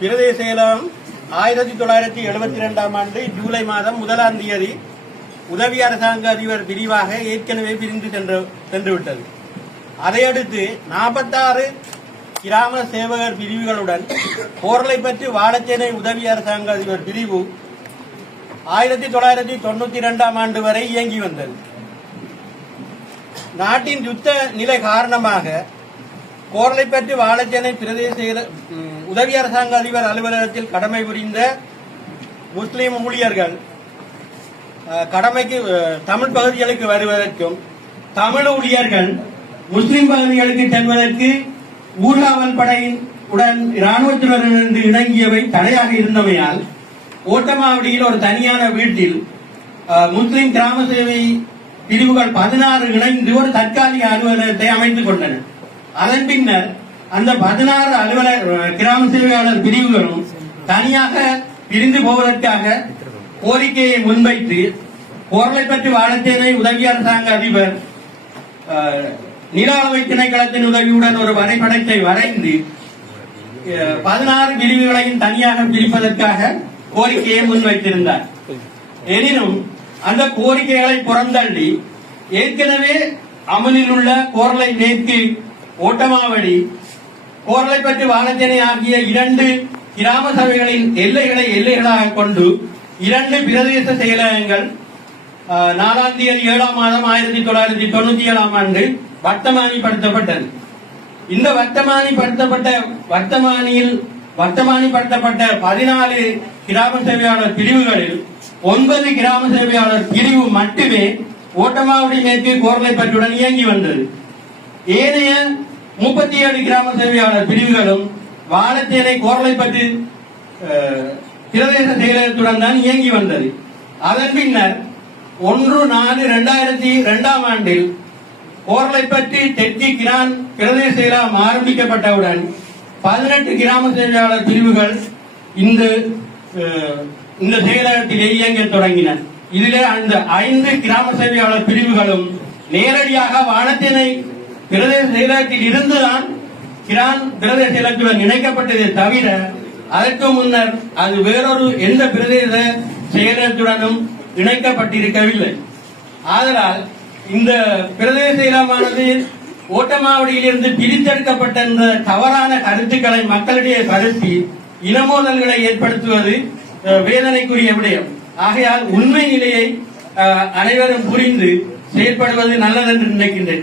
பிரதேச செயலகம் ஆயிரத்தி தொள்ளாயிரத்தி எழுபத்தி ரெண்டாம் ஆண்டு ஜூலை மாதம் முதலாம் தேதி உதவி அரசாங்க அதிபர் பிரிவாக ஏற்கனவே பிரிந்து சென்று சென்றுவிட்டது. அதையடுத்து நாற்பத்தாறு கிராம சேவகர் பிரிவுகளுடன் போரலை பற்றி வாழச்சேனை உதவி அரசாங்க அதிபர் பிரிவு ஆயிரத்தி தொள்ளாயிரத்தி தொண்ணூத்தி இரண்டாம் ஆண்டு வரை இயங்கி வந்தது. நாட்டின் யுத்த நிலை காரணமாக கோரளைப்பற்று வாழச்சேனை பிரதேச உதவி அரசாங்க அதிபர் அலுவலகத்தில் கடமை புரிந்த முஸ்லீம் ஊழியர்கள் கடமைக்கு தமிழ் பகுதிகளுக்கு வருவதற்கும் தமிழ் ஊழியர்கள் முஸ்லிம் பகுதிகளுக்கு செல்வதற்கு ஊர்காவல் படையின் உடன் இராணுவத்தினரிலிருந்து இணங்கியவை தடையாக இருந்தமையால் ஓட்டமாவடியில் ஒரு தனியான வீட்டில் முஸ்லீம் முஸ்லிம் கிராம சேவை பிரிவுகள் பதினாறு இணைந்து ஒரு தற்காலிக அலுவலகத்தை அமைத்துக் கொண்டனர். அதன் பின்னர் அந்த பதினாறு அலுவலர் கிராம சேவையாளர் பிரிவுகளும் தனியாக பிரிந்து போவதற்காக கோரிக்கையை முன்வைத்து போர்லை பற்றி வாழத்தேனை உதவி அரசாங்க அதிபர் அஹ், நில அளவை திணைக்களத்தின் உதவியுடன் ஒரு வரைபடத்தை வரைந்து அஹ், பதினாறு பிரிவுகளையும் தனியாக பிரிப்பதற்காக கோரிக்கையை முன்வைத்திருந்தார். எனினும் அந்த கோரிக்கைகளை புறந்தள்ளி ஏற்கனவே அமலில் உள்ள கோரலை நேற்று ஓட்டமாவடி. கோரளைப்பட்டு பற்றி ஆகிய இரண்டு கிராம சபைகளின் எல்லைகளை எல்லைகளாக கொண்டு இரண்டு பிரதேச செயலகங்கள் நாலாம் தேதி ஏழாம் மாதம் ஆயிரத்தி தொள்ளாயிரத்தி தொண்ணூத்தி ஏழாம் ஆண்டு வர்த்தமானிப்படுத்தப்பட்டது. இந்த வர்த்தமானிப்படுத்தப்பட்ட வர்த்தமானியில் வர்த்தமானிப்படுத்தப்பட்ட பதினாலு கிராம சேவையாளர் பிரிவுகளில் ஒன்பது கிராம சேவையாளர் பிரிவு மட்டுமே ஓட்டமாவடி மேற்கு கோர்லைப்பற்றுடன் இயங்கி வந்தது. ஏனைய முப்பத்தி ஏழு கிராம சேவையாளர் பிரிவுகளும் வாழத்தேனை கோரளைப்பட்டு பிரதேச செயலகத்துடன் தான் இயங்கி வந்தது. அதன் பின்னர் ஒன்று நாலு இரண்டாயிரத்தி இரண்டாம் ஆண்டில் கோர்லைப்பற்றி தெற்கு கிரான் பிரதேச செயலகம் ஆரம்பிக்கப்பட்டவுடன் பதினெட்டு கிராம சேவையாளர் பிரிவுகள் இந்த இந்த செயலகத்திலே இயங்க தொடங்கின. இதிலே அந்த ஐந்து கிராம சேவையாளர் பிரிவுகளும் நேரடியாக வானத்தினை பிரதேச செயலகத்தில் இருந்துதான் கிரான் பிரதேச செயலகத்துடன் இணைக்கப்பட்டதே தவிர அதற்கு முன்னர் அது வேறொரு எந்த பிரதேச செயலகத்துடனும் இணைக்கப்பட்டிருக்கவில்லை. ஆதலால் இந்த பிரதேச செயலகமானது ஓட்டமாவடியிலிருந்து பிரித்தெடுக்கப்பட்ட இந்த தவறான கருத்துக்களை மக்களிடையே பரப்பி இனமோதல்களை ஏற்படுத்துவது வேதனைக்குரிய விடயம். ஆகையால் உண்மை நிலையை அனைவரும் புரிந்து செயல்படுவது நல்லதென்று நினைக்கின்றேன்.